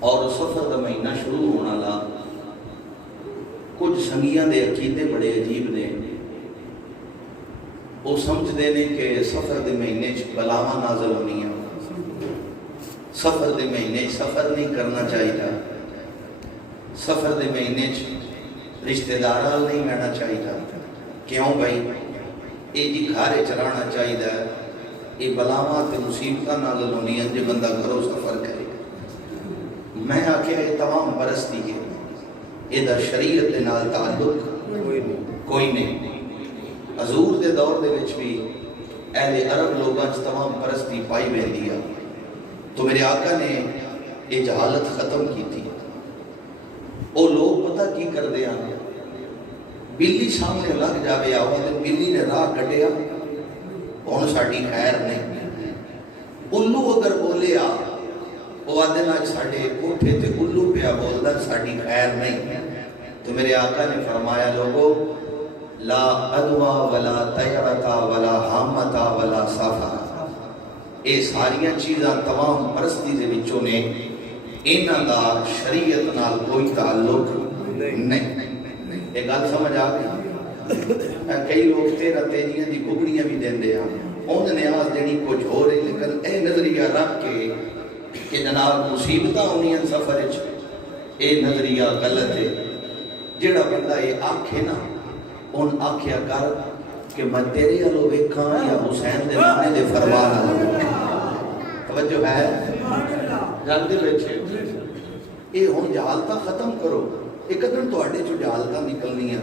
اور سفر کا مہینہ شروع ہونے والا کچھ سنگیاں دے عقیدے بڑے عجیب نے. وہ سمجھتے ہیں کہ سفر دے مہینے بلاواں نازل ہونی ہیں. سفر دے مہینے سفر نہیں کرنا چاہیے. سفر دے مہینے رشتہ دار نہیں رہنا چاہیے. کیوں بھائی؟ یہ جی گھر چلانا چاہیے. یہ بلاواں تے مصیبت نازل ہونی ہیں جی بندہ گھروں سفر کرے. میں آخیا یہ تمام پرستی ہے. یہ شریعت دے نال تعلق کوئی نہیں. حضور دے دور دے وچ بھی اہل عرب لوگاں تمام پرستی پائی ویندی ہے. تو میرے آقا نے یہ جہالت ختم کی تھی. وہ لوگ پتہ کی کر دیا، بلی سامنے لگ جاوے آوا تے بلی نے راہ کٹیا ہن ساڈی خیر نہیں. الو اگر بولیا وہ آدھے ناج ساڈے کوٹھے تے الو پیا بولدا ساڈی خیر نہیں. تو میرے آقا نے فرمایا لوگو لا ادوا ولا طیرتا ولا حامتا ولا صافا. اے ساریاں چیزاں تمام پرستی دے وچوں نے، انہاں دا شریعت نال کوئی تعلق نہیں. یہ گل سمجھ آ گئی؟ کئی لوگ تیرا تیجیاں دی گگڑیاں بھی دیندے ہیں. اون نیاز دینی کچھ ہو رہی، لیکن اے نظریہ رکھ کے کہ جناب مصیبتاں ہونی ہیں سفر وچ، اے نظریہ غلط ہے. جڑا بندہ یہ آکھے نا ان آکھیا کر کہ میں تیرے والو ویکھاں یا حسین دے نانے دے فرمان والو ویکھاں. توجہ ہے؟ گل دے بیٹھے یہ ہن جہالتاں ختم کرو. ایک دن تواڈے چوں جہالتاں نکلنیاں.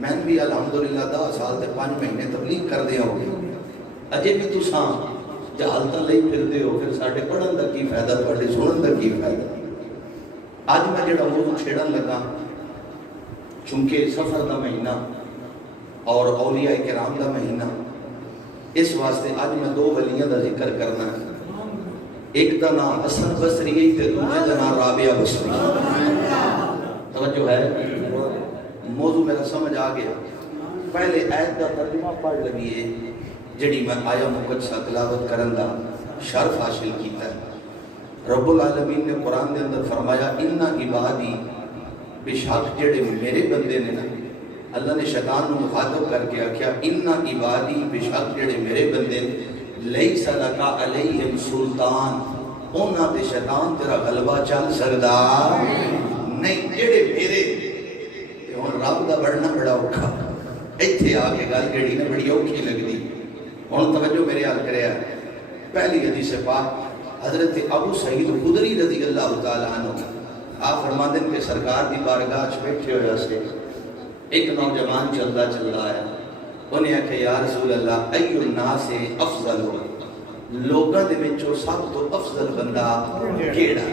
میں بھی الحمدللہ 10 سال تے 5 مہینے تبلیغ کردے ہو گئے. اجے بھی تساں جہالتاں لئی پھردے ہو، پھر ساڈے پڑھن دا کی فائدہ، تواڈے سنن دا کی فائدہ؟ اج میں جڑا موضوع چھیڑن لگا، چونکہ سفر دا مہینہ اور اولیاء کرام دا مہینہ، اس واسطے آج میں 2 ولیاں دا ذکر کرنا ہے. ایک دا نام حسن بصری ہے تے دوسرے دا نام رابعہ بصری. توجہ ہے؟ موضوع میرا سمجھ آ گیا. پہلے آیت دا ترجمہ پڑھ لگیے جڑی میں آیا مقدسہ تلاوت کرن دا شرف حاصل کیتا ہے. رب العالمین نے قرآن دے اندر فرمایا اِنَّ عِبَادِي، بے شک جڑے میرے بندے نے نا. اللہ نے شیطان کو مخاطب کر کے آکھیا اِنَّ عِبَادِي، بے شک جڑے میرے بندے لَيْسَ لَكَ عَلَيْهِمْ سُلطان، انہاں تے شیطان تیرا غلبہ چل سکدا نہیں. جڑے میرے تے ہن رب دا بڑھنا بڑا اوکھا. ایتھے آ کے گل جڑی نا بڑی اوکھی لگدی. ہن توجہ میرے حال کریا. پہلی حدیث پاک حضرت ابو سعید خدری رضی اللہ تعالیٰ عنہ آپ فرماتے ہیں کہ سرکار دی بارگاہ چ بیٹھے ہویا سے ایک نوجوان چلدا چلدا آیا. انہیں آکھیا یا رسول اللہ ای الناس افضل، لوگاں دے وچوں سب تو افضل بندہ کیڑا؟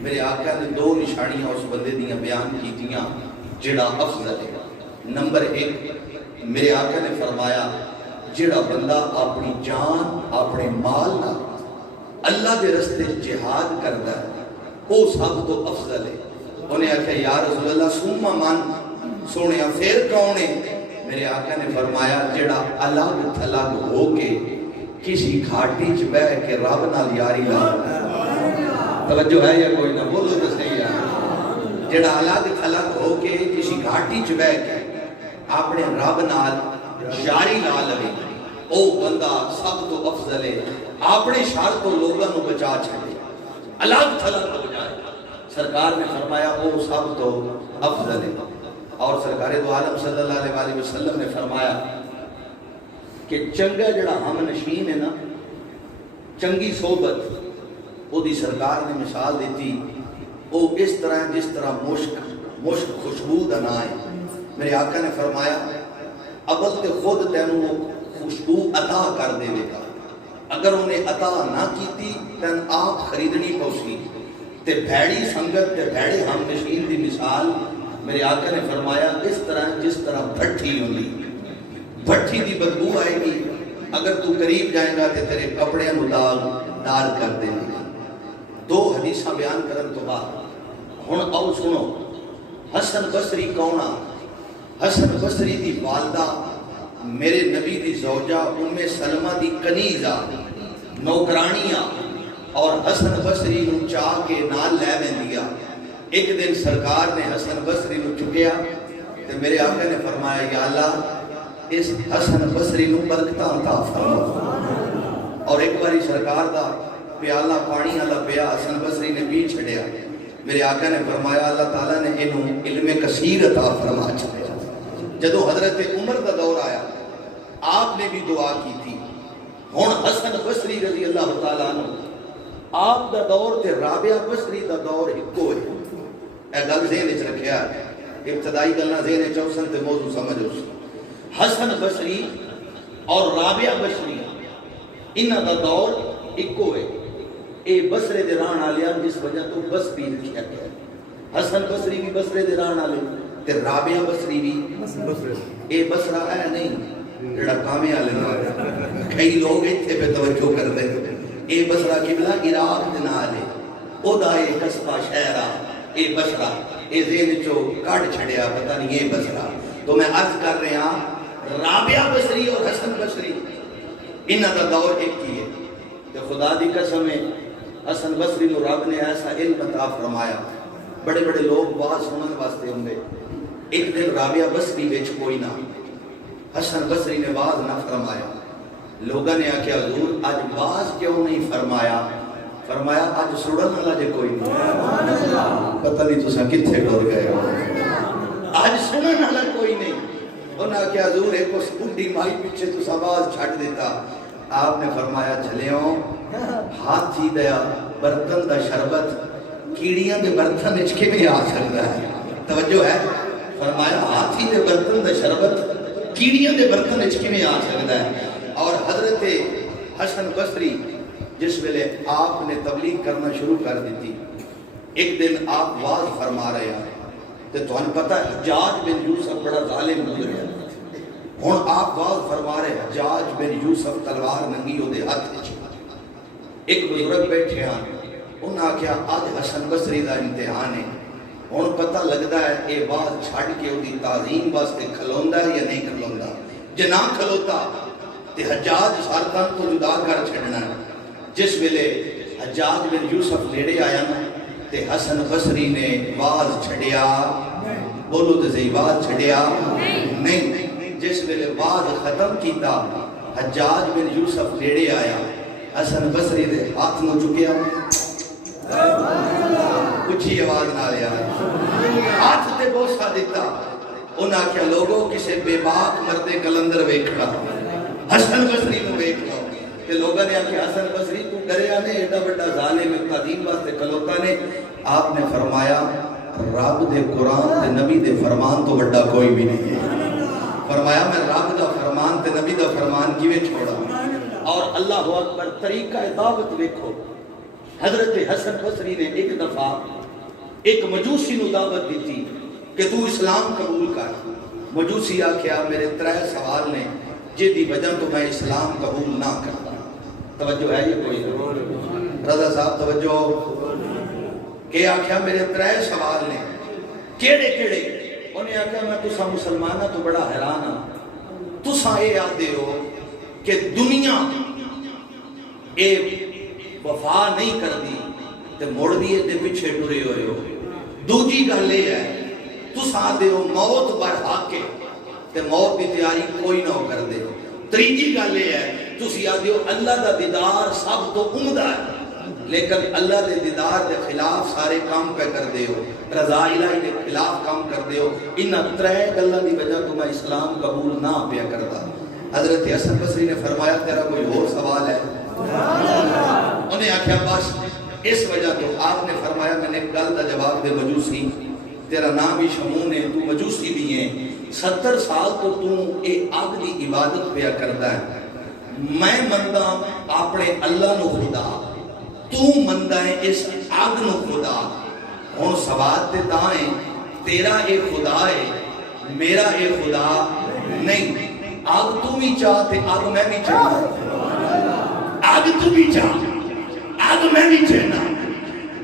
میرے آقا نے 2 نشانیاں اس بندے دیاں بیان کیتیاں جڑا افضل ہے. نمبر 1 میرے آقا نے فرمایا جڑا بندہ اپنی جان اپنے مال نہ اللہ دے رستے جہاد کرتا ہے وہ سب تو افضل ہے. انہیں آکھیا یا رسول اللہ سوما من، سونیا پھر کون ہے؟ میرے آقا نے فرمایا جڑا الگ تھلگ ہو کے کسی گھاٹی چ بہ کے رب نال یاری لا. توجہ ہے یا کوئی نہ؟ بولو تو صحیح ہے. جڑا الگ تھلگ ہو کے کسی گھاٹی چ بہ کے اپنے رب نال یاری لا لے، او بندہ سب تو افضل ہے. اپنے شر تو لوگوں کو بچا چھڑے، الگ تھلگ ہو جائے. سرکار نے فرمایا وہ سب تو افضل ہے. اور سرکار دو عالم صلی اللہ علیہ وسلم نے فرمایا کہ چنگا جڑا ہم نشین ہے نا، چنگی صحبت، وہ دی سرکار نے مثال دیتی وہ اس طرح جس طرح مشک خوشبو دا نہ ہے. میرے آقا نے فرمایا اول تے خود تینوں خوشبو عطا کر دے گا، اگر انہیں عطا نہ کیتی تین آپ خریدنی پوسی. تے بھیڑی سنگت تے بھیڑے ہم نشین دی مثال میرے آقا نے فرمایا اس طرح جس طرح بھٹی ہوندی، بھٹی دی بدبو آئے گی، اگر تو قریب جائے گا تے تیرے کپڑے دار کر دے گا. 2 حدیثاں بیان کرن تو بعد ہن آؤ سنو حسن بصری کون آ؟ حسن بصری دی والدہ میرے نبی دی زوجہ ام سلمہ دی کنیزہ نوکرانیاں، اور حسن بصری نو چاہ کے نال لے ویندیا. ایک دن سرکار نے حسن بصری نو چکیا تے میرے آقا نے فرمایا یا اللہ اس حسن بصری نو برکتاں عطا فرما. اور ایک باری سرکار دا پیالہ پانی والا پیا حسن بصری نے پی چھڑیا. میرے آقا نے فرمایا اللہ تعالیٰ نے انہوں علم کثیر عطا فرما چھڑیا. جدو حضرت عمر دا دور آیا آپ نے بھی دعا کی تھی. ہن حسن بصری رضی اللہ تعالیٰ عنہ آپ دا دور تے رابعہ بصری دا دور ایکو ہے. اے گل ذہن وچ رکھیا ہے. ابتدائی گلاں ذہن وچ چوسن تے موضوع سمجھو. حسن بصری اور رابعہ بصری انہاں دا دور ایکو ہے. اے بصرے دے رہن والے جس وجہ تو بصری لکھیا گیا. حسن بصری بھی بصرے دے رہن والے تے رابعہ بصری بھی بصرے. اے بصرہ ہے نہیں جڑا کامے والے نال کئی لوگ ایتھے پہ توجہ کردے. اے بصرہ قبلہ عراق دے نال ہے. او دا اے قصبہ شہرہ اے بصرہ اے ذہن چو کٹ چھڑیا پتہ نہیں اے بصرہ. تو میں عرض کر رہے ہاں رابعہ بصری اور حسن بصری انہاں دا دور ایک ہی ہے. کہ خدا دی قسم ہے حسن بصری نو رب نے ایسا علم عطا فرمایا. بڑے بڑے لوگ واز سنن واسطے ہوندے. ایک دن رابعہ بصری وچ کوئی نہ حسن بصری نے واز نہ فرمایا. لوگوں نے آکھیا حضور اج واز کیوں نہیں فرمایا؟ فرمایا اج سڑن والا جے کوئی نہیں. پتہ نہیں تساں کتھے ٹر گئے ہو. اج سنن والا کوئی نہیں. انہاں آکھیا حضور ایک اس بڈھی مائی پیچھے تساں واز چھڈ دیتا. آپ نے فرمایا چلیوں ہاتھی دیا برتن دا شربت کیڑیاں دے برتن وچ کیویں آ سکدا ہے؟ توجہ ہے. فرمایا ہاتھی دے برتن دا شربت کیڑیاں دے برتن وچ کیویں آ سکدا ہے؟ اور حضرت حسن بصری جس ویلے آپ نے تبلیغ کرنا شروع کر دیتی. ایک دن آپ واز فرما رہے ہیں تو تمہیں پتہ ہے حجاج بن یوسف بڑا ظالم گزریا. ہن آپ واز فرما رہے حجاج بن یوسف تلوار ننگی او دے ہاتھ وچ. ایک بزرگ بیٹھے ہیں انہاں آکھیا اج حسن بصری دا امتحان ہے. ہن پتہ لگدا ہے اے واز چھڈ کے اودی تعظیم واسطے کھلوندا ہے یا نہیں کھلوندا. جے نہ کھلوتا تے حجاج سارتن تو جدا کر چھڈنا ہے. جس ویلے حجاج بن یوسف نیڑے آیا نا تے حسن بصری نے واز چھڈیا. بولو تے صحیح واز چھڈیا نہیں. جس ویلے واز ختم کیتا حجاج بن یوسف نیڑے آیا حسن بصری دے ہاتھ نو چکیا اچھی آواز نال ہاتھ تے بوسا دیتا. انہاں آکھیا لوگوں کسے بے باک مردے کلندر ویکھنا حسن بصری نو ویکھ لو. کہ لوگوں نے آکھیا حسن بصری تو ڈریا نے ایڈا بڑا ظالم تعظیم واسطے کھلوتا نے. آپ نے فرمایا رب دے قرآن تے نبی دے فرمان تو بڑا کوئی بھی نہیں ہے. فرمایا میں رب دا فرمان تے نبی دا فرمان کیویں چھوڑا. اور اللہ اکبر طریقہ دعوت دیکھو. حضرت حسن بصری نے ایک دفعہ ایک مجوسی نو دعوت دیتی کہ تو اسلام قبول کر. مجوسی آکھیا میرے 3 سوال نے جدی وجہ تو میں اسلام قبول نہ کرتا. توجہ ہے یہ کوئی رضا صاحب توجہ. کہ آکھیا میرے 3 سوال نے کیڑے کیڑے؟ انہیں آکھیا میں تساں مسلمانہ تو بڑا حیران ہاں. تساں اے آدھے ہو کہ دنیا اے وفا نہیں کر دی تے مڑ بھی اے پیچھے ٹرے ہوئے ہو. دوجی گل یہ ہے تساں آدھے ہو موت بر حق ہے تے موت کی تیاری کوئی نہ ہو کر دے. تریجی گل یہ ہے تسی آدھے ہو اللہ دا دیدار سب تو عمدہ ہے لیکن اللہ دے دیدار دے خلاف سارے کام پہ کر دے ہو. رضا الہی دے خلاف کام کر دے ہو. انہاں 3 گلاں دی وجہ تو میں اسلام قبول نہ پیا کردا. حضرت حسن بصری نے فرمایا تیرا کوئی اور سوال ہے؟ انہیں آکھیا بس اس وجہ تو. آپ نے فرمایا میں نے ایک گل دا جواب دے مجوسی تیرا نام بھی شمون ہے تو مجوسی بھی ہے 70 سال تو اے آگ دی عبادت پیا کردا ہے. میں مندہ اپنے اللہ نو خدا تو مندہ ہے اس آگ نو خدا. ہن سوال تے تاں تیرا اے خدا ہے میرا اے خدا نہیں. آگ تو بھی چاہ تے آگ میں بھی چاہنا. آگ تو بھی چاہ آگ میں بھی چاہنا.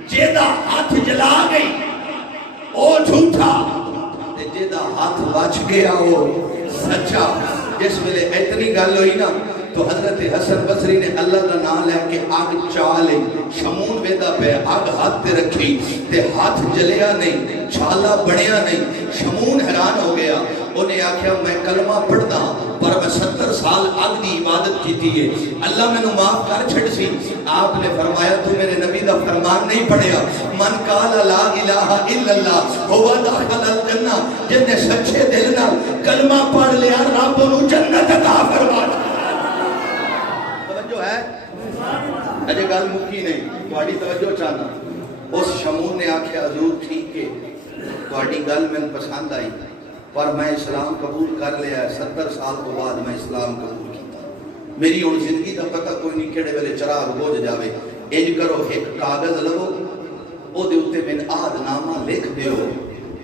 جیدہ ہاتھ جلا گئی او جھوٹا تے جیدہ ہاتھ بچ گیا او سچا. جس ویلے اتنی گل ہوئی نا تو حضرت حسن بصری نے اللہ کا نام لے کے اگ چالے شمون ویدا پہ اگ ہاتھ تے رکھی تے ہاتھ جلیا نہیں چھالا بڑھیا نہیں شمون حیران ہو گیا انہیں آکھیا میں کلمہ پڑھدا پر میں 70 سال اگ دی عبادت کیتی ہے اللہ میں نو معاف کر چھڑ سی آپ نے فرمایا تو میرے نبی دا فرمان نہیں پڑھیا من قال لا الہ الا اللہ ہوا داخل الجنہ جن نے سچے دل نال کلمہ پڑھ لیا رب انہوں جنت عطا فرماتا توجہ ہے اجے گل مکی نہیں تہاڈی توجہ چاہنا اس شمون نے آکھیا حضور ٹھیک ہے تہاڈی گل میں پسند آئی پر میں اسلام قبول کر لیا ہے 70 سال کو بعد میں اسلام قبول کیتا میری ہن زندگی دا پتہ کوئی نہیں کیڑے ویلے چراغ بوجھ جاوے انج کرو ایک کاغذ لو او دے اوتے من عہد نامہ لکھ دیو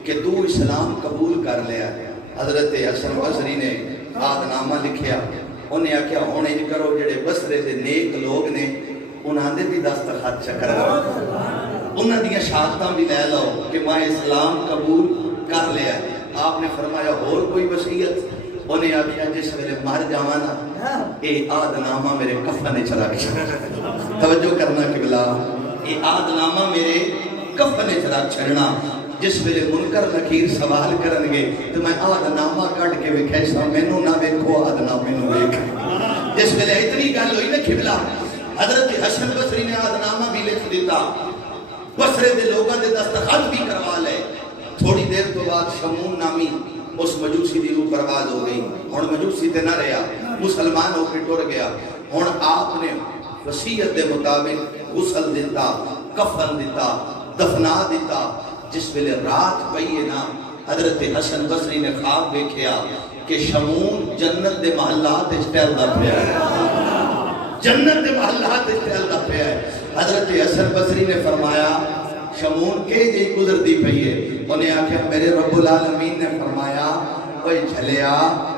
کہ تو اسلام قبول کر لیا ہے حضرت حسن بصری نے عہد نامہ لکھیا انہیں آکھیا ہن انج کرو جڑے بصرے دے نیک لوگ نے انہاں دے بھی دستخط چکر انہاں دیاں شہادتاں بھی لے لو کہ میں اسلام قبول کر لیا ہے آپ نے فرمایا اور کوئی وصیت انہیں آکھیا جس ویلے مر جاوانا اے عہد نامہ میرے کفن وچ رکھ توجہ کرنا قبلہ اے عہد نامہ میرے کفن وچ رکھ چھڑنا جس ویلے منکر نکیر سوال کرن گے تو میں عہد نامہ کٹ کے وکھیسا مینوں نہ ویکھو عہد نامے نوں ویکھ جس ویلے اتنی گل ہوئی نا قبلہ حضرت حسن بصری نے عہد نامہ بھی لکھ دیتا بصرے دے لوگاں دے دستخط بھی کروا لے تھوڑی دیر تو بعد شمون نامی اس مجوسی دی روح پرواز ہو گئی ہن مجوسی تے نہ رہا مسلمان ہو کے ٹر گیا ہن آپ نے وصیت دے مطابق غسل دیتا کفن دیتا دفنا دیتا جس ویلے رات پئی ہے نا حضرت حسن بصری نے خواب دیکھیا کہ شمون جنت دے محلات وچ ٹہلدا پیا ہے جنت دے محلات وچ ٹہلدا پیا ہے حضرت حسن بصری نے فرمایا شمون کے جی گزرتی پئی ہے انہیں آکھیا میرے رب العالمین نے فرمایا اوے جھلیا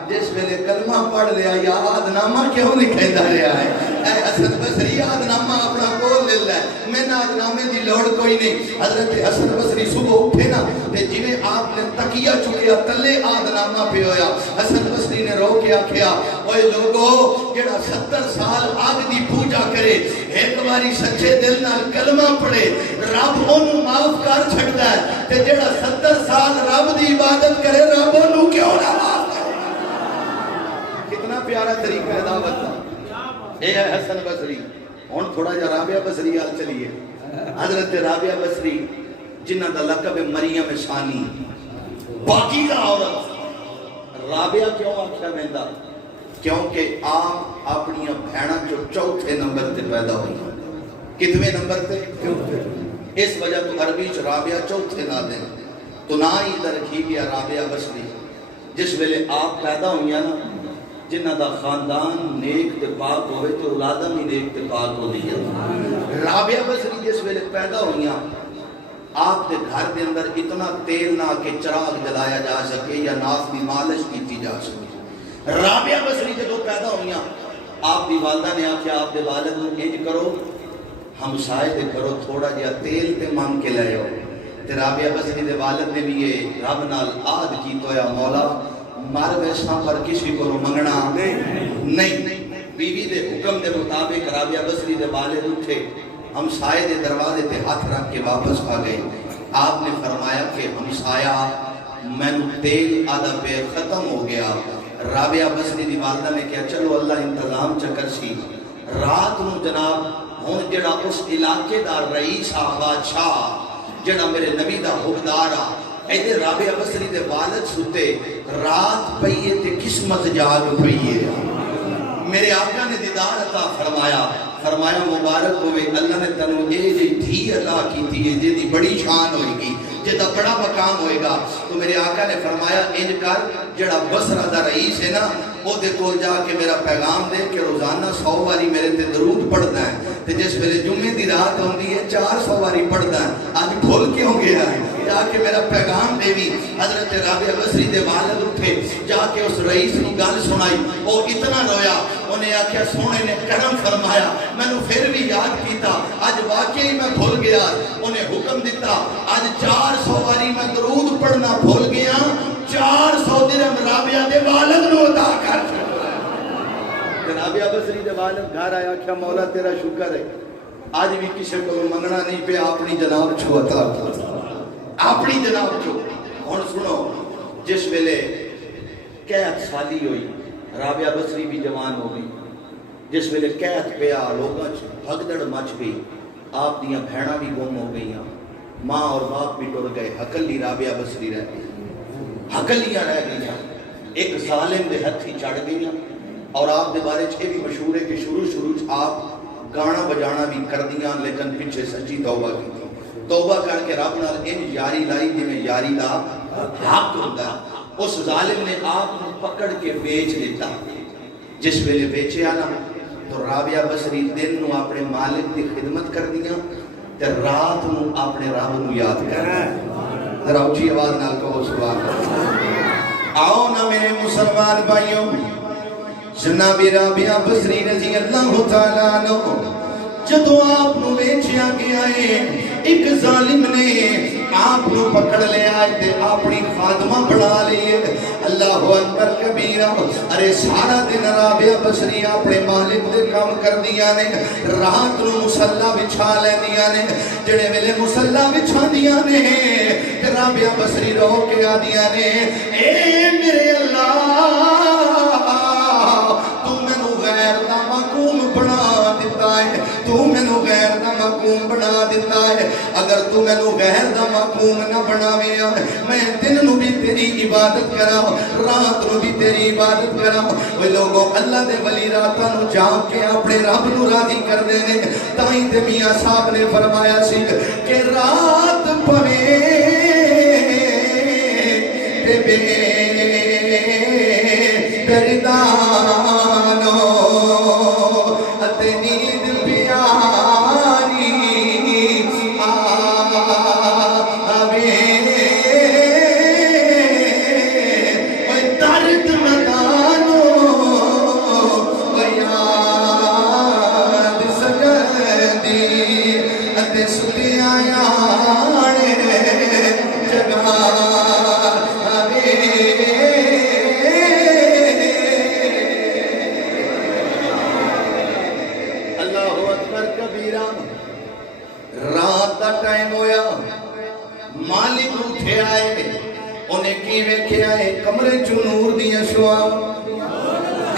جس ویلے کلمہ پڑھ لیا یا عہد نامہ کیوں نہیں کہندا رہا ہے اے حسن بصری عہد نامہ اپنا کول لے لے میں عہد نامے دی لوڑ کوئی نہیں حضرت حسن بصری صبح اٹھے نا تے جویں آپ نے تکیہ چکیا تلے عہد نامہ پہ ہویا حسن بصری نے رو کے آکھیا اوے لوگو جڑا 70 سال آگ دی پوجا کرے ایک باری سچے دل نال کلمہ پڑھے رب انہوں معاف کر چھڑدا ہے تے جڑا 70 سال رب دی عبادت کرے رب انہوں کیوں نہ معاف کرے کتنا پیارا طریقہ ہے دعوت کا اے ہے حسن بصری ہن تھوڑا جا رابعہ بصری آل چلیے حضرت رابعہ بصری جنہ دا لقب مریم ثانی پاکیزہ عورت رابعہ کیوں آکھیا ویندا کیونکہ آپ اپنی بھیڑاں جو چوتھے نمبر تے پیدا ہوئی کتنے نمبر تے اس وجہ تو عربی چ رابعہ چوتھے نہ دیں تو نہ ہی رکھی گیا رابعہ بصری جس ویلے آپ پیدا ہوئیاں نا جنہ دا خاندان نیک تے پاک ہوئے تو اولادہ بھی نیک تے پاک ہو دیا رابعہ بصری جس ویلے پیدا ہوئیاں آپ کے گھر کے اندر اتنا تیل نہ کہ چراغ جلایا جا سکے یا ناس کی مالش کی جا سکے رابعہ بصری جدو پیدا ہوئیاں آپ کی والدہ نے آکھیا آپ دے والد نے انج کرو ہمسائے دے کرو تھوڑا جہا تیل تے مانگ کے لے آؤ تے رابعہ بصری دے والد نے بھی یہ رب نال عہد کیتا ہے مولا مر ویسا پر کسی کو منگنا نہیں بیوی دے حکم دے مطابق رابعہ بصری دے والد اٹھے ہمسائے دے دروازے تے ہاتھ رکھ کے واپس آ گئے آپ نے فرمایا کہ ہمسایا میں تیل آدھا پہ ختم ہو گیا رابعہ بصری دی والدہ نے کہا چلو اللہ انتظام چکر سی رات نو جناب ہن جڑا اس علاقے دا رئیس آ بادشاہ جڑا میرے نبی دا حکمدار آ ایدے رابعہ بصری دے والد ستے رات پئیے تے قسمت جاگ پئیے میرے آقا نے دیدار عطا فرمایا مبارک ہوئے اللہ نے تنو جی دھی عطا کی تھی جی دی بڑی شان ہوئے گی جیدہ بڑا مقام ہوئے گا تو میرے آقا نے فرمایا ان کر جڑا بصرہ دا رئیس ہے نا وہ دے کول جا کے میرا پیغام دے کہ روزانہ 100 باری میرے تے درود پڑھتا ہے تے جس ویلے جمعے دی رات ہوندی ہے 400 باری پڑھتا ہے آج بھول کیوں گیا ہے جا کے میرا پیغام دے بھی حضرت رابعہ بصری دے والد اٹھے جا کے اس رئیس نو گل سنائی وہ اتنا رویا انہیں آکھیا سونے نے کرم فرمایا میں نے پھر بھی یاد کیتا آج واقعی میں بھول گیا انہیں حکم دیتا آج 400 باری میں درود پڑھنا بھول گیا 400 درہم رابعہ دے والد نو عطا کر جناب رابعہ بصری دے والد گھر آیا کیا مولا تیرا شکر ہے آج بھی کسی کو منگنا نہیں پہ اپنی جناب چھو عطا اپنی جناب چھو. ہن سنو جس ویلے قحط سالی ہوئی رابعہ بصری بھی جوان ہو گئی. جس ویلے قحط پیا لوگاں بھگدڑ مچ گئی آپ دیاں بھیڑاں بھی گم ہو گئیاں ماں اور باپ بھی ٹر گئے ہکلی رابعہ بصری رہ گئی ہکلیاں رہ گئیاں ایک ظالم دے ہتھی چڑھ گئیاں. اور آپ دے بارے چھے بھی مشہور ہے کہ شروع آپ گانا بجانا بھی کر دیاں لیکن پیچھے سچی توبہ کی تھی. توبہ کر کے رب نال ان یاری لائی جی میں یاری دا حق ہوتا ہے. اس ظالم نے آپ کو پکڑ کے بیچ دیتا. جس ویلے بیچے آنا تو رابعہ بصری دن نو اپنے مالک دی خدمت کر دیاں تے رات نو اپنے رب نو یاد کر دیاں. ذرا اونچی آواز نال کہو سبحان اللہ. آؤ نا میرے مسلمان بھائیوں جناب رابعہ بصری رضی اللہ تعالیٰ عنہ جدو آپ نو بیچیا گیا ہے ایک ظالم نے آپ نو پکڑ لے آئے تے اپنی خادمہ بڑھا لیے. اللہ اکبر کبیرہ. ارے سارا دن رابعہ بصری اپنے مالک دے کام کر دیا نے رات نو مصلا بچھا لے دیا نے. جڑے ویلے مصلا بچھا دیا نے تے رابعہ بصری رو کے آ دیا نے اے میرے اللہ تو میں نو غیر دا محکوم بنا دیتا ہے. اگر تو میں نو غیر دا محکوم نہ بناویا میں دن نو بھی تیری عبادت کرا رات نو بھی تیری عبادت کرا. وہ لوگوں اللہ دے ولی راتاں نو جاگ کے اپنے رب نو راضی کر دینے. تائیں تے میاں صاحب نے فرمایا سی کہ رات پوے تے بے پردانو اتے نیند کمرے چو نور دیا شعا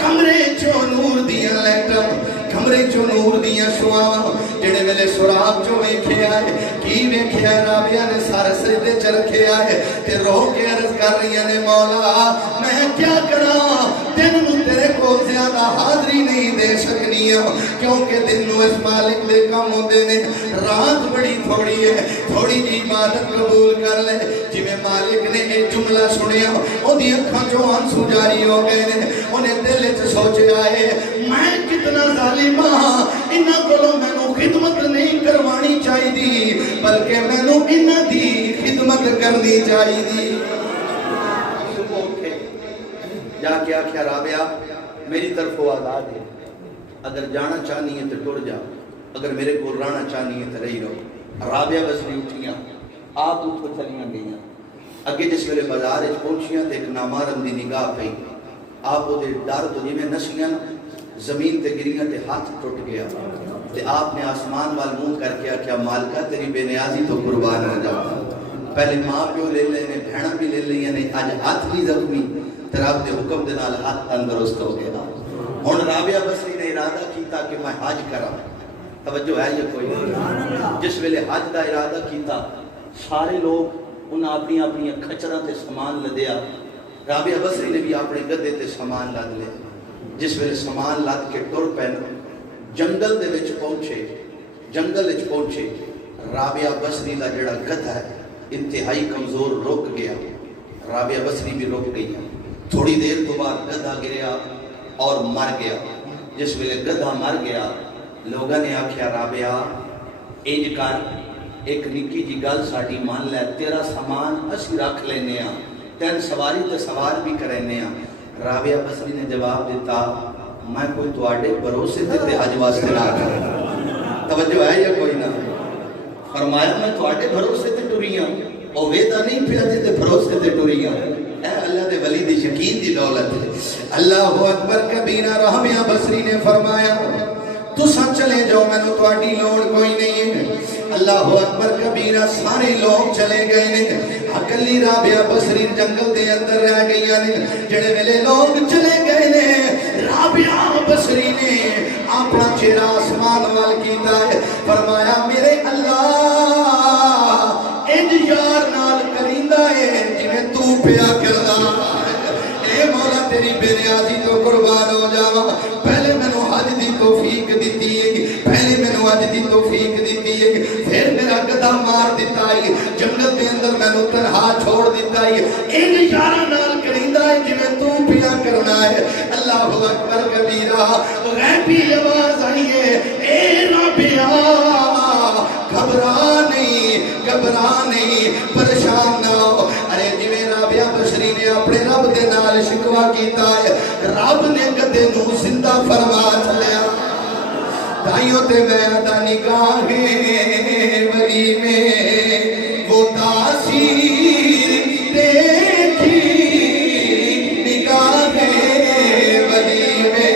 کمرے چو نور دیا لیٹر کمرے چو نور دیا شعا جڑے ویلے سراب چو ویکھے آئے کی ویکھے آئے رابعہ نے سارے سجدے چ رکھے آئے تے رو کے عرض کر رہی نے مولا میں کیا کرا دن نو تیرے کو زیادہ حاضری نہیں دے سکنی کیونکہ دن نو اس مالک دے کام ہوندے نے رات بڑی تھوڑی ہے تھوڑی جی عبادت قبول کر لے. جی میں مالک نے ایک جملہ سنیا او دی اکھاں چوں آنسو جاری ہو گئے نے. انہیں دل وچ سوچ آئے میں کتنا ظالم ہاں انہاں کولوں مینوں خدمت نہیں کروانی چاہیے بلکہ مینوں انہاں دی خدمت کرنی چاہیے. جا کے آخیا رابعہ میری طرف آزاد ہے اگر جانا چاہنی ہے تو ٹر جا اگر میرے کو رہنا چاہنی ہے تو رہی رہو. رابعہ بصری اٹھیاں آپ اتھو چلیاں گئیاں اگے جس ویلے بازار وچ پہنچیاں تے ایک نامحرم دی نگاہ پئی آپ دے ڈر تو جویں نسیاں زمین تے گریاں تے ہاتھ ٹوٹ گیا تے آپ نے آسمان وال منہ کر کے آخیا مالکا تیری بے نیازی تو قربان ہو جاؤ. پہلے ماں پیو لے لے نے بہناں بھی لے لئی نے اج ہاتھ بھی زخمی تے رب دے حکم دے نال ہاتھ تندرست ہو گیا. ہن رابعہ بصری نے ارادہ کیتا کہ میں حج کراں. توجہ ہے یہ کوئی جس ویلے حج دا ارادہ کیتا سارے لوگ انہاں اپنی اپنی کھچراں تے سامان لدیا. رابعہ بصری نے بھی اپنے گدے تے سامان لد لے. جس ویلے سامان لد کے ٹر پے جنگل دے وچ پہنچے رابعہ بصری دا جڑا گدھا ہے انتہائی کمزور رک گیا. رابعہ بصری بھی رک گئی. تھوڑی دیر تو بعد گدھا گریا اور مر گیا. جس ویلے گدھا مر گیا لوگوں نے آکھیا رابعہ انج کر ایک نکی جی گل ساڈی مان لے تیرا سامان اسی رکھ لینے ہاں تین سواری تے سوار بھی کرینے ہاں. رابعہ بصری نے جواب دیتا میں کوئی تواڈے بھروسے تے حج واسطے نہ کرا. توجہ ہے یا کوئی نہ. فرمایا میں تواڈے بھروسے تے ٹری ہاں او ویدا نہیں پیا جے تے بھروسے تے ٹری ہاں. اللہ دے ولی دی یقین دی دولت ہے. اللہ اکبر کبیرہ. رابعہ بصری نے فرمایا تساں چلے جاؤ مینوں تہاڈی لوڑ کوئی نہیں ہے. اللہ اکبر کبیرہ. سارے لوگ چلے گئے نے. اکلی رابعہ بصری جنگل دے اندر رہ گئی نے. جڑے ویلے لوگ چلے گئے نے رابعہ بصری نے اپنا چہرہ آسمان وال کیتا ہے. فرمایا میرے اللہ انج یار نال کریندا ہے جویں تو پیا کردا. اے مولا تیری بے نیازی تو قربان ہو جاواں. پہلے مینوں حج دی توفیق دیتی ہے, پہلے مینوں حج دی توفیق دیتی ہے, پھر میرا گدھا مار دیتا ہے, جنگل دے اندر مینوں تنہا چھوڑ دیتا ہے. ان یاراں نال کریندا ہے جویں تو پیا کرنا ہے. اللہ اکبر کبیرہ. غیبی آواز آئی ہے اے رابعہ گھبرا نہیں پریشان نہ ہو. ارے جویں رابعہ بصری نے اپنے رب دے نال شکوا کیتا ہے رب نے گدھے نوں زندہ فرما چلیا. دائیوں تے میں ادا نگاہیں ولی میں وہ تاثیر دیکھی. نگاہیں ولی میں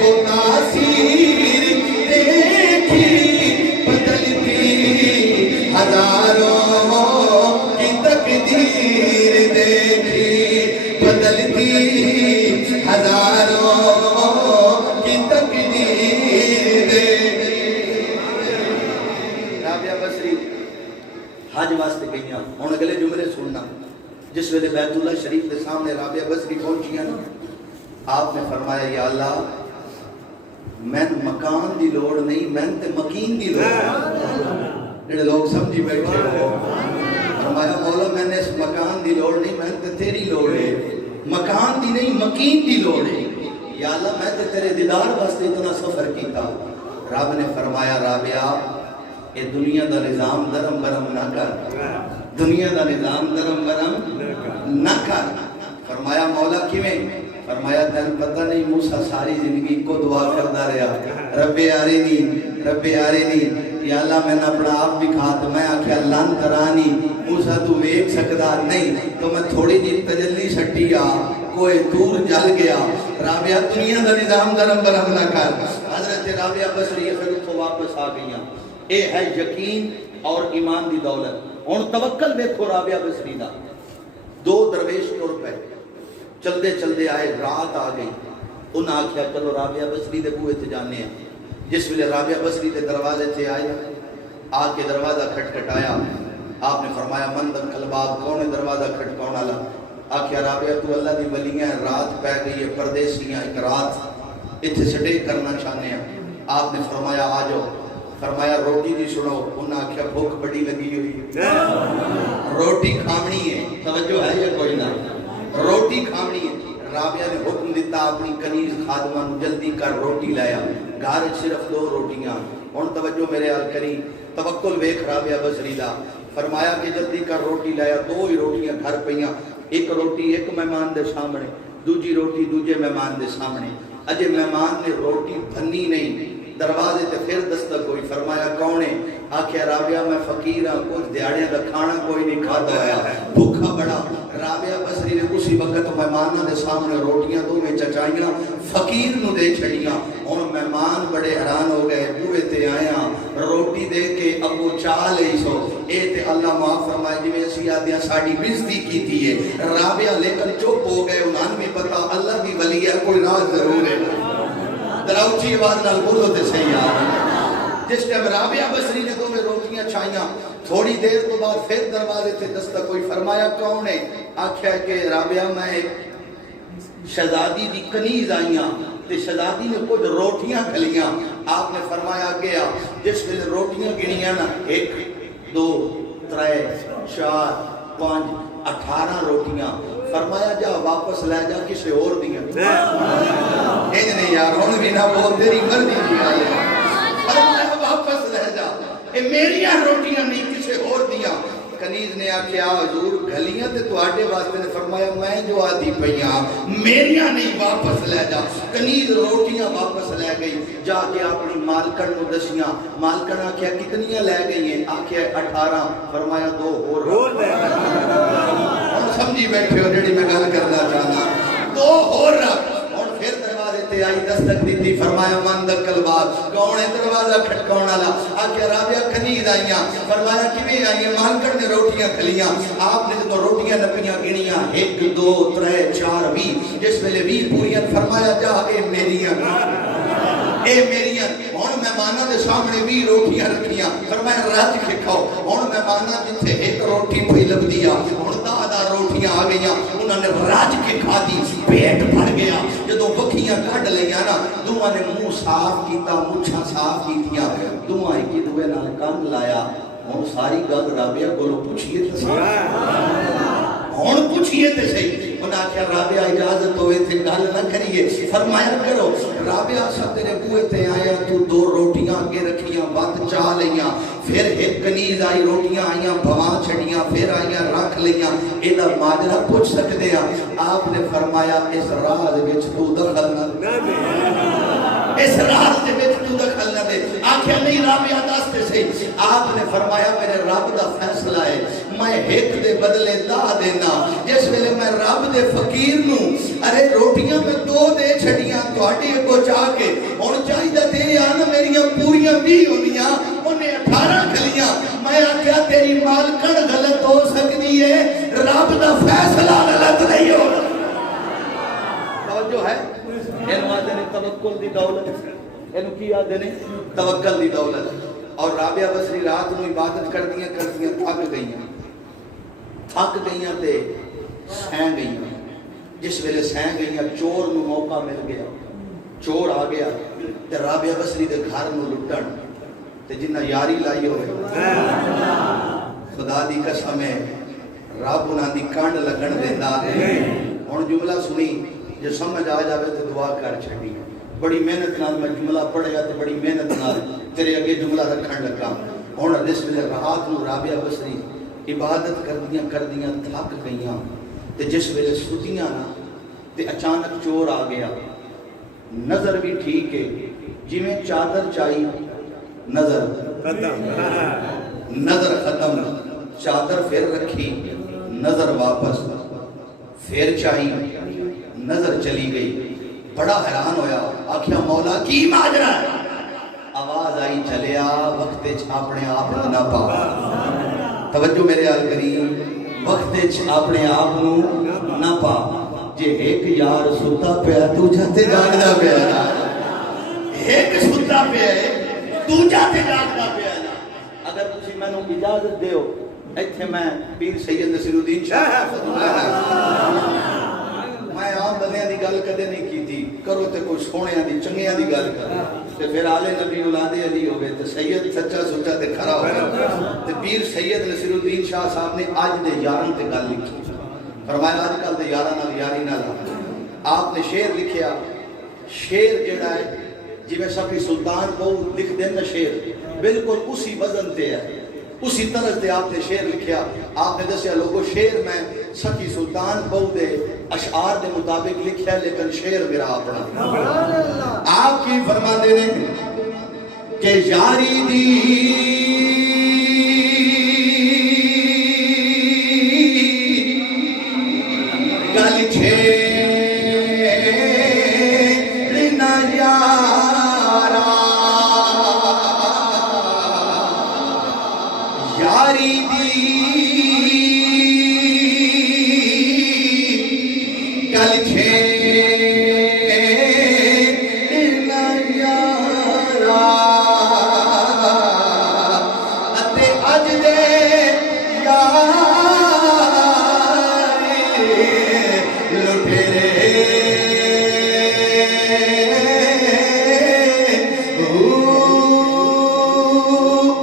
وہ تاثیر دیکھی. بدلتی ہزاروں کی تقدیر دیکھی. بدلتی ہزاروں کی تقدیر دیکھی. رابعہ بصری حج واسطے گئیاں. ہن اگلے جملے سننا. جس ویلے بیت اللہ شریف کے سامنے رابعہ بصری پہنچیاں نا, آپ نے فرمایا یا اللہ میں مکان دی لوڑ نہیں, میں تے مکین دی لوڑ. جڑے لوگ سمجھی بیٹھے ہو فرمایا مولا میں نے اس مکان دی لوڑ نہیں, میں تے تیری لوڑ ہے. مکان دی نہیں مکین دی لوڑ ہے. یا اللہ میں تے تیرے دیدار واسطے اتنا سفر کیتا. رب نے فرمایا رابعہ اے دنیا دا نظام درم برم نہ کر. دنیا دا نظام درم برم نہ کر. فرمایا مولا کیویں؟ فرمایا تین پتہ نہیں موسیٰ ساری زندگی کو دعا کردا رہا رب آرینی یا اللہ میں نے اپنا آپ بھی کھا تو میں آکھیا لن ترانی. موسیٰ تو ویکھ سکدا نہیں تو میں تھوڑی جی تجلی سٹیا کوئی دور جل گیا. رابعہ دنیا دا نظام درم برم نہ کر. حضرت رابعہ بصری پھر اتھوں واپس آ گئیاں. اے ہے یقین اور ایمان دی دولت. ہن توکل دیکھو رابعہ بصری دا. دو درویش ٹر پے, چلدے چلدے آئے, رات آ گئی. انہاں آکھیا چلو رابعہ بصری دے بوئے تے جانے ہیں. جس ویلے رابعہ بصری دے دروازے تے آئے, آ کے دروازہ کھٹکھٹایا. آپ نے فرمایا من دم کلباب, کون ہے دروازہ کھٹکاؤن والا؟ آکھیا رابعہ تو اللہ دی ولیاں, رات پہ گئی ہے, پردیسیاں, ایک رات اتھے سٹے کرنا چاہنے ہیں. آپ نے فرمایا آ جاؤ. فرمایا روٹی دی سنو. انہاں آکھیا بھوک بڑی لگی ہوئی, روٹی کھامنی ہے. توجہ ہے یا کوئی نہ؟ روٹی کھامنی ہے. رابعہ نے حکم دیتا اپنی کنیز خادمہ نو جلدی کر روٹی لایا. گھر صرف 2 روٹیاں. ہن توجہ میرے حال کری, توکل ویکھ رابعہ بصری دا. فرمایا کہ جلدی کر روٹی لایا. 2 ہی روٹیاں گھر پیاں. ایک روٹی ایک مہمان دے سامنے, دوجی روٹی دوجے مہمان دے سامنے. اجے مہمان نے روٹی بھنی نہیں, دروازے تے پھر دستک ہوئی. فرمایا کون ہے؟ آکھیا رابعہ میں فقیر ہاں, کچھ دیہڑیاں دا کھانا کوئی نہیں کھاتا ہوا, بھوکا بڑا. رابعہ بصری نے اسی وقت مہماناں دے سامنے روٹیاں 2 چچائیاں فقیر نو دے چھڑیاں. ہن مہمان بڑے حیران ہو گئے, بوئے تے آیاں روٹی دے کے ابو چاہ لئی سو. اے تے اللہ معاف فرمائے جویں اسی آدیاں ساڈی بےزتی کیتی ہے. رابعہ لیکن چپ ہو گئے. انہاں بھی پتہ اللہ دی ولی ہے, کوئی راز ضرور ہے. دراؤچی آواز نال بولو تے صحیح آ. جس ٹائم رابعہ بصری نے 2 روٹیاں چھائیاں, تھوڑی دیر تو بعد پھر دروازے تے دستک ہوئی. فرمایا کون ہے؟ آکھیا کہ رابعہ میں ایک شہزادی دی کنیز آئیاں تے شہزادی نے کچھ روٹیاں کھلیاں. آپ نے فرمایا گیا. جس ویلے روٹیاں گنیاں نا 1 2 3 4 5 18 روٹیاں. فرمایا جا واپس لے جا کسے اور دیاں. انج نہیں یار, ہن بھی نہ بول, تیری مرضی دی گل ہے. فرمایا واپس لے جا, اے میریاں روٹیاں نہیں کسے اور دیاں. کنیز نے آکھیا حضور گھلیاں تے تواڈے واسطے. نے فرمایا میں جو آدھی پیاں میریاں نہیں, واپس لے جا. کنیز روٹیاں واپس لے گئی. جا کے اپنی مالکن نو دسیاں. مالکن آکھیا کتنیاں لے گئی ہیں؟ آکھیا 18. فرمایا 2 اور لے. ہن سمجھی بیٹھے ہو جڑی میں گل تے آئی دستک دیتی فرمایا من دکل باب کون ہے دروازہ کھٹکون والا آکھیا رابعہ کنیز آئیاں فرمایا کیویں آئیاں مالکن نے روٹیاں کھلیاں آپ نے تو روٹیاں نپیاں گنیاں 1 2 3 4 20 جس ویلے 20 پوریاں فرمایا جا اے میریاں ہن مہماناں دے سامنے 20 روٹیاں رکھیاں فرمایا رج کے کھاؤ ہن مہماناں جتھے 1 روٹی پئی لبدی آ ہن 10 روٹیاں آ گئیاں انہاں نے رج کے کھادی پیٹ بھر گیا جدوں بکھیاں کڈ لیاں نا دوواں نے منہ صاف کیتا مچھاں صاف کیتیاں دوواں ایک دوے نال کان لایا ہن ساری گل رابعہ کولوں پوچھیے تے ہن پوچھیے تے صحیح انہاں کیا رابعہ اجازت ہوئے تھے گل نہ کریے فرمایا کرو رابعہ سب تیرے بوئے تے آیا تو 2 روٹیاں آگے رکھیاں بات چاہ لیاں پھر ایک کنیز آئی روٹیاں آئیاں بھواں چھڑیاں پھر آئیاں رکھ لیاں ایدہ ماجرہ پوچھ سکتے ہیں آپ نے فرمایا اس راز وچ تو دخل نہ اس راز دے وچ تو دخل نہ دے آکھیا نہیں رابعہ دستے سے آپ نے فرمایا میرے رب دا فیصلہ ہے میں ایک دے بدلے 10 دینا جس ویلے میں رب دے فقیر نوں ارے روٹیاں میں 2 دے چھڑیاں تواڈی اگوں جا کے ہن چاہیدا تے آن میریاں پوریاں 20 ہوندیاں انہیں 18 کھلیاں میں آکھیا تیری مالکن غلط ہو سکتی ہے رب دا فیصلہ غلط نہیں ہو توجہ ہے اینو آدھے نے توکل دی دولت اینو کی آدھے نے توکل دی دولت اور رابعہ بصری رات نو عبادت کردیاں تھک گئیاں تے سین گئیاں جس ویلے سین گئیاں چور نو موقع مل گیا چور آ گیا تے رابعہ بصری دے گھر نو لٹن تے جنہ یاری لائی ہوئے خدا دی قسم ہے رب انہاں دی کنڈ لگن دیندا ہن جملہ سنی جو سمجھ آ جاوے تے دعا کر چھڈی بڑی محنت نال میں جملہ پڑھیا تے بڑی محنت نال تیرے اگے جملہ رکھن لگا ہن جس ویلے رات نو رابعہ بصری عبادت کردیاں تھک گئیاں تے جس ویلے سوتیاں نا تے اچانک چور آ گیا نظر بھی ٹھیک ہے جی میں چادر چائی نظر ختم چادر پھر رکھی نظر واپس پھر چائی نظر چلی گئی بڑا حیران ہویا آکھیا مولا کی ماجرا ہے آواز آئی چلیا وقت اپنے آپ نہ پا توجہ میرے آل کریم وقت اپنے آپ نہ پا جے ایک یار ستا پیا تو جاتے جاگدا پیا ایک ستا پیا تو جاتے جاگدا پیا اگر تسی مینوں اجازت دیو ایتھے میں پیر سید نصیر الدین شاہ میں عام بندیاں دی گل کدے نہیں کیتی کرو تے کوئی سونیاں دی چنگیاں دی گل کرو تے پھر آلے نبی اولاد علی ہو گئے تے سید سچا سچا تے کھڑا ہو گیا تے پیر سید نصیر الدین شاہ صاحب نے آج دے یاراں تے گل لکھی فرمایا آج کل دے یاراں نال یاری نہ لا آپ نے شعر لکھیا شعر جڑا ہے جویں سخی سلطان بہو لکھ دین نا شعر بالکل اسی وزن تے ہے اسی طرح سے آپ نے شعر لکھیا آپ نے دسیا لوگوں شعر میں سخی سلطان بہو دے اشعار دے مطابق لکھیا لیکن شعر میرا اپنا آپ کی فرما دینے کہ یاری دی گل چھیڑنا یارا یاری دی گل چھیڑنا یارا اتے اج دے یار لٹیرے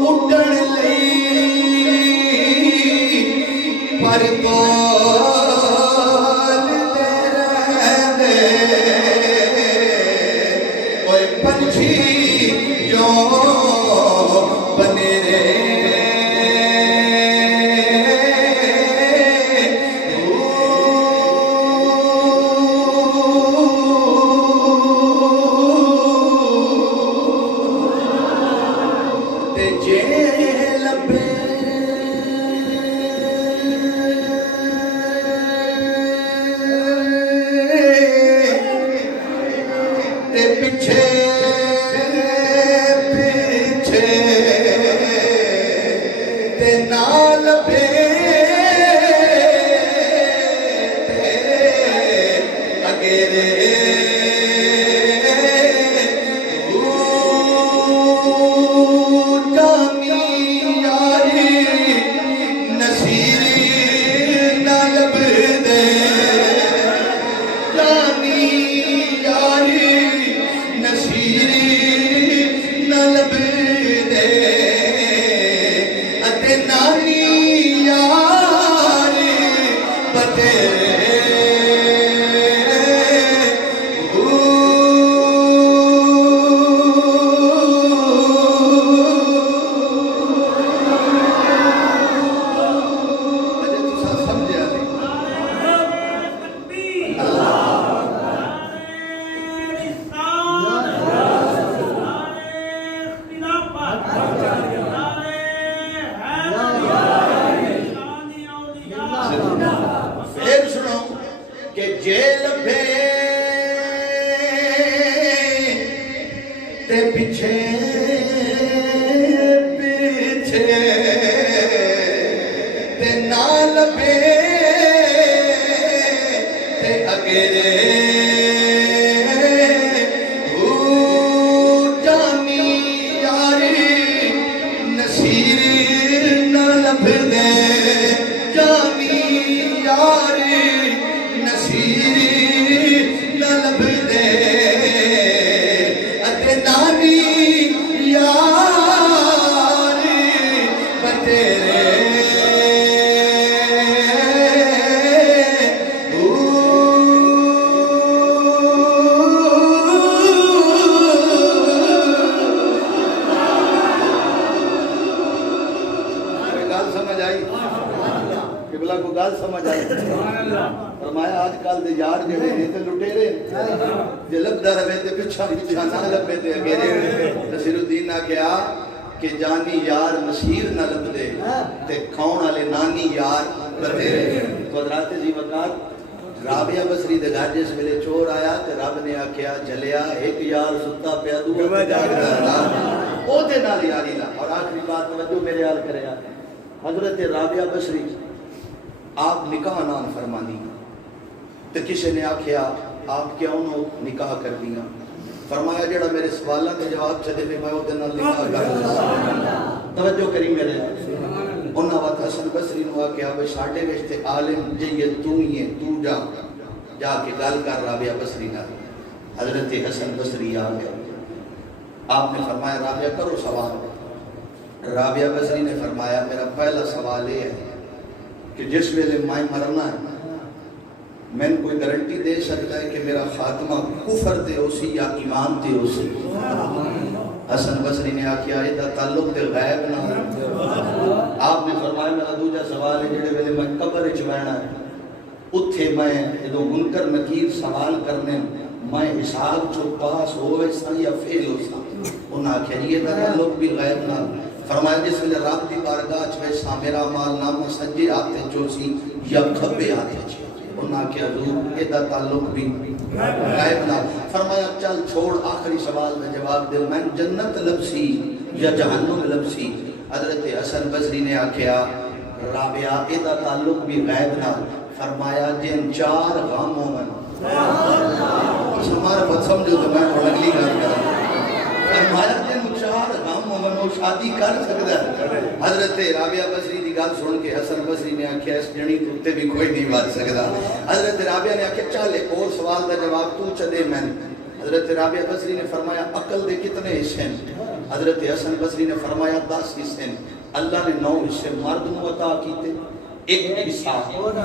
اٹھن لئی پر پنچھی جو بنے رے جے لبے تے پیچھے پیچھے تے نہ لبے تے اگے جانی یاری نصیر نہ لبدے جانی یاری نصیری نہ لبدے اتے نانی یاری بتیرے گل سمجھ آئی قبلہ کو گل سمجھ آئی فرمایا آج کل دے یار جڑے نے تے لٹیرے جے لبدا رہے تے پیچھا پیچھا نہ لبے تے اگے نصیر الدین نے کہا کہ جانی یار نصیر نہ لبدے تے کھاؤن والے نانی یار بتیرے تو حضرات جی وقار رابعہ بصری دے گھر جس ویلے چور آیا تے رب نے آکھیا جلیا ایک یار ستا پیا دوجا جاگدا رہا او دے نال یاری لا اور آخری بات توجہ میرے حال کریا حضرت رابعہ بصری آپ نکاح نام فرمانی تو کسی نے آکھیا آپ کیوں نو نکاح کر دیا فرمایا جڑا میرے سوالاں دے جواب چدے میں او دے نال نکاح کر دیا توجہ کری میرے انہاں وقت حسن بصری نو آکھیا بھئی ساڈے وچ تے عالم جے تو ہی ہے تو جا کے گل کر رابعہ بصری نال حضرت حسن بصری آ گیا آپ نے فرمایا رابعہ کرو سوال رابعہ بصری نے فرمایا میرا پہلا سوال یہ ہے کہ جس ویلے میں مرنا ہے میں کوئی گارنٹی دے سکتا ہے کہ میرا خاتمہ کفر تے ہو سی یا ایمان تے ہو سی حسن بصری نے آکھیا ادا تعلق تے غیب نہ آپ نے فرمایا میرا دوجا سوال ہے جڑے ویلے میں قبر وچ بیٹھنا ہے اتھے میں جدوں منکر نکیر سوال کرنے میں حساب چو پاس ہوئے سا یا فیل ہو سا انہاں آکھیا یہ تعلق بھی غیب نہ فرمایا جس ویلے رب دی بارگاہ وچ ویسا میرا مال نامہ سجے ہاتھ چوسی یا کھبے ہاتھ چ انہاں کہ حضور ادا تعلق بھی غیب نہ فرمایا چل چھوڑ آخری سوال میں جواب دے میں جنت لبسی یا جہنم لبسی حضرت حسن بصری نے آکھیا رابعہ ادا تعلق بھی غیب نہ فرمایا جن چار غم ہوون ہمارا بات سمجھو تو میں تھوڑا اگلی گل کراں فرمایا جن چار غم ہوون وہ شادی کر سکدا ہے حضرت رابعہ بصری دی گل سن کے حسن بصری نے آکھیا اس جنی تے بھی کوئی نہیں بات سکدا حضرت رابعہ نے آکھیا چل ایک اور سوال دا جواب تو چدے میں حضرت رابعہ بصری نے فرمایا عقل دے کتنے حصے ہیں حضرت حسن بصری نے فرمایا 10 حصے ہیں اللہ نے 9 حصے مرد نو عطا کیتے ایک حصہ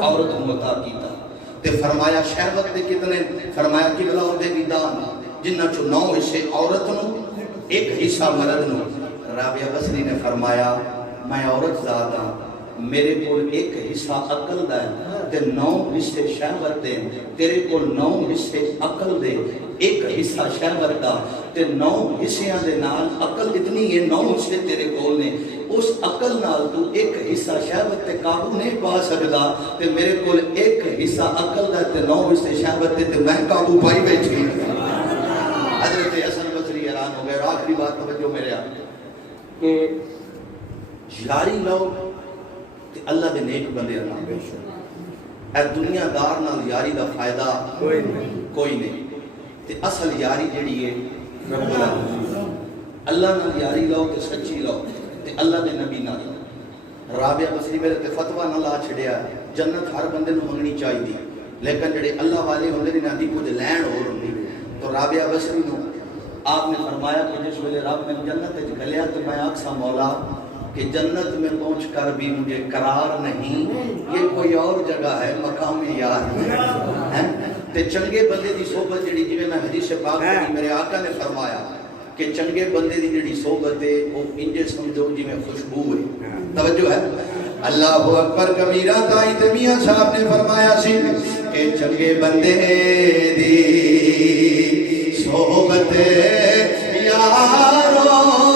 عورت نو عطا کیتا تے فرمایا شہوت دے کتنے فرمایا قبلہ دے میدان جنہ چو 9 حصے عورت نو ایک حصہ مرد نو رابعہ بصری نے فرمایا میں عورت ذات ہاں میرے کول ایک حصہ عقل دا ہے تے 9 حصے شہوت دے تیرے کول 9 حصے عقل دے ایک حصہ شہوت دا تے 9 حصیاں دے نال عقل اتنی ہے 9 حصے تیرے کول نے اس عقل نال تو ایک حصہ شہوت تے قابو نہیں پا سکدا تے میرے کول ایک حصہ عقل دا تے 9 حصے شہوت تے میں قابو پائی بیٹھی حضرت حسن بصری حیران ہو گئے اور آخری بات توجہ میرے آ کہ یاری لو تے اللہ دے نیک بندے نال اے دنیا دار نال یاری دا فائدہ کوئی نہیں تے اصل یاری جڑی ہے رب العالمین اللہ نال یاری لو تے سچی لو تے اللہ دے نبی نال رابعہ بصری میرے تے فتویٰ نہ لا چھڑیا جنت ہر بندے نو منگنی چاہیے لیکن جڑے اللہ والے ہوندے نے نادی کچھ لین ہور ہوندی تو رابعہ بصری نو آپ نے فرمایا کہ جس ویلے رب میں جنت وچ گلیا تو میں آکھسا مولا کہ جنت میں پہنچ کر بھی مجھے قرار نہیں یہ کوئی اور جگہ ہے مقام یار ہے تے چنگے بندے دی صحبت جڑی جویں میں حدیث پاک میں میرے آقا نے فرمایا کہ چنگے بندے دی جڑی صحبت ہے وہ انجے سمجھو جویں خوشبو ہے توجہ ہے اللہ اکبر کبیرہ تائی میاں صاحب نے فرمایا سی کہ چنگے بندے دی صحبت یارو